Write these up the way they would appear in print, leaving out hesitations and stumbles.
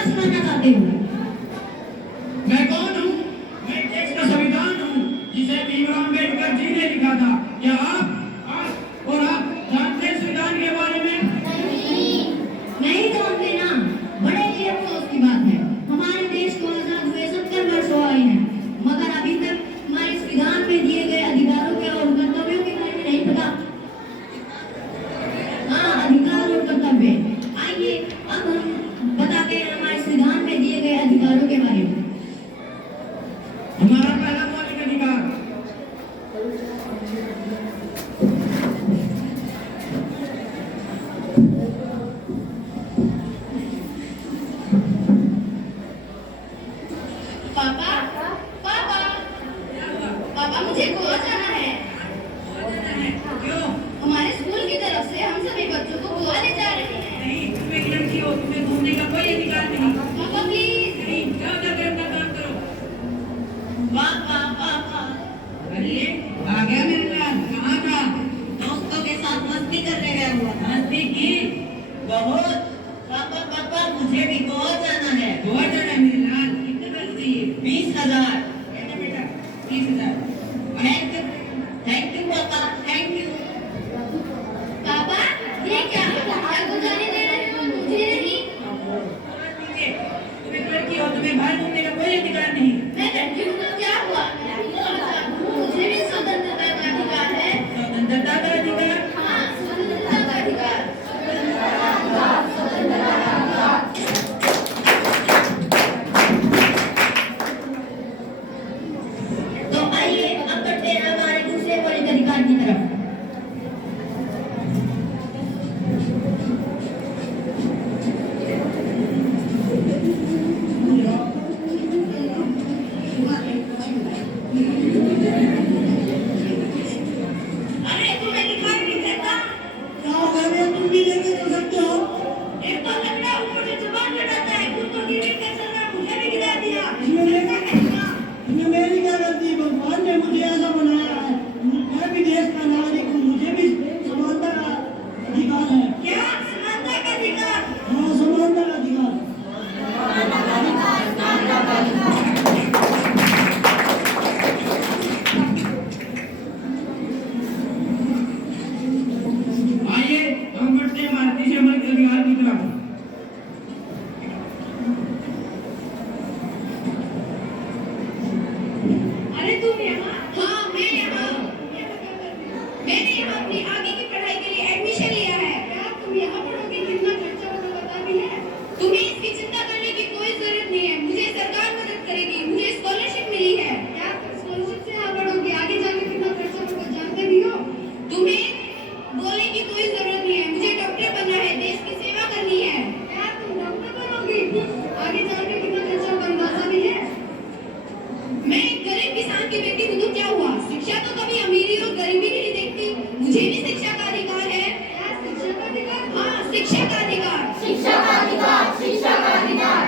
क्या सुनाना चाहते हो? मैं कौन हूँ? मैं देश का संविधान हूँ जिसे भीमराव अम्बेडकर जी ने लिखा था। क्या आप जानते हैं संविधान के बारे में? नहीं जानते ना, बड़े ही अफसोस की बात है। हमारे देश को आजाद हुए 70 वर्ष हो आए हैं, मगर अभी तक हमारे संविधान में दिए गए अधिकारों के और कर्तव्यों के बारे में नहीं पता। हाँ, अधिकार और कर्तव्य। आइए अब हम बताते हैं हमारे संविधान में दिए गए अधिकारों के बारे में। हमारा पहला मौलिक अधिकार पापा, पापा, पापा मुझे गोवा जाना है। क्यों? हमारे स्कूल की तरफ से हम सभी बच्चों को गोवा ले जा रहे हैं। नहीं, तुम एक लड़की हो, तुम्हें घूमने का कोई अधिकार नहीं। पापा प्लीज। नहीं, जाओ जाकर अपना काम करो। पापा, पापा। अरे आ गया मेरे लाल, कहाँ था? दोस्तों के साथ मस्ती करने गया हुआ था। मस्ती की? बहुत। पापा, पापा मुझे भी गोवा जाना है। गोवा जाना है मेरे लाल, कितने पैसे चाहिए? 20,000। बेटा बेटा 30,000। थैंक यू पापा, थैंक यू। पापा ये क्या को जाने दे रहे हो, मुझे नहीं? तुम एक लड़की हो, तुम्हें बाहर घूमने का कोई अधिकार नहीं। मैं लड़की हूँ तो क्या हुआ? मुझे भी स्वतंत्रता का अधिकार है। स्वतंत्रता का अधिकार? हाँ, स्वतंत्रता का अधिकार। तो आइए अब बढ़ते हैं हमारे दूसरे मौलिक अधिकार की तरफ। अरे तुम्हें दिखाई नहीं देता? क्या कर रहे हो? तुम भी लेके चल सकते हो। एक तो लंगड़ा ऊपर से जुबान लड़ाता है, खुद तो गिरने के चल रहा, मुझे भी गिरा दिया। इसमें मेरी क्या गलती? भगवान ने मुझे ऐसा बनाया है। मैं भी देश का नागरिक हूँ, मुझे भी समानता का अधिकार है। क्या समानता का अधिकार? हाँ, समानता का अधिकार। आइए हम बढ़ते हैं हमारे तीसरे मौलिक अधिकार की तरफ। अरे तुम यहाँ? हाँ मैं यहाँ। मैंने यहाँ अपनी आगे की पढ़ाई के लिए एडमिशन लिया है। क्या तुम यहाँ पढ़ोगे? कितना खर्चा होगा पता भी है? तुम्हें इसकी चिंता करने की कोई जरूरत नहीं है, मुझे सरकार मदद करेगी, मुझे स्कॉलरशिप मिली है। क्या तुम स्कॉलरशिप से यहाँ पढ़ोगे? आगे जाके कितना खर्चा होगा जानते भी हो? तुम्हें बोलने की कोई जरूरत नहीं है, मुझे डॉक्टर बनना है, देश की सेवा करनी है। क्या तुम डॉक्टर बनोगी? आगे जाके कितना खर्चा होगा अंदाजा भी है? मैं एक गरीब किसान की बेटी हूँ तो क्या हुआ? शिक्षा तो कभी अमीरी और गरीबी नहीं देखती, मुझे भी शिक्षा का अधिकार है। क्या शिक्षा का अधिकार? हाँ, शिक्षा का अधिकार। शिक्षा का अधिकार, शिक्षा का अधिकार।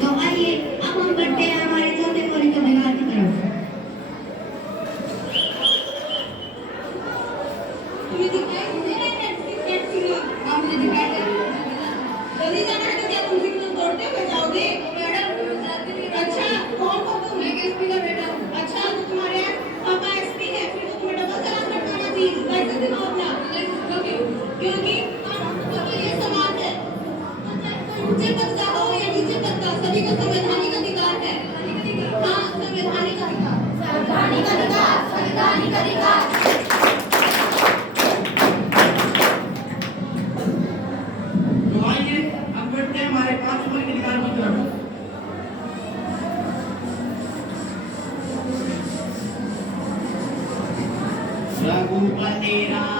तो आइए अब हम बढ़ते हैं हमारे चौथे मौलिक अधिकार की तरफ। तुम्हें दिखाई दे रहा है? हाँ मुझे दिखाई दे रहा है। जल्दी जाना है तो क्या तुम सिग्नल तोड़ते हुए जाओगे? मैडम अच्छा, कौन हो तुम? मैं एसपी का बेटा हूँ। अच्छा, तो तुम्हारे पापा एसपी है, फिर तो तुम्हें डबल चालान कटवाना चाहिए। लाइसेंस दिखाओ अपना। क्योंकि तो ये सवाल है, कोई ऊंचे पद का हो या नीचे पद का, सभी को संवैधानिक अधिकार है। हाँ, संवैधानिक अधिकार, संवैधानिक अधिकार, संवैधानिक अधिकार। तो आइए अब बढ़ते हैं हमारे पांचवें मौलिक अधिकार की तरफ। रघुपति राम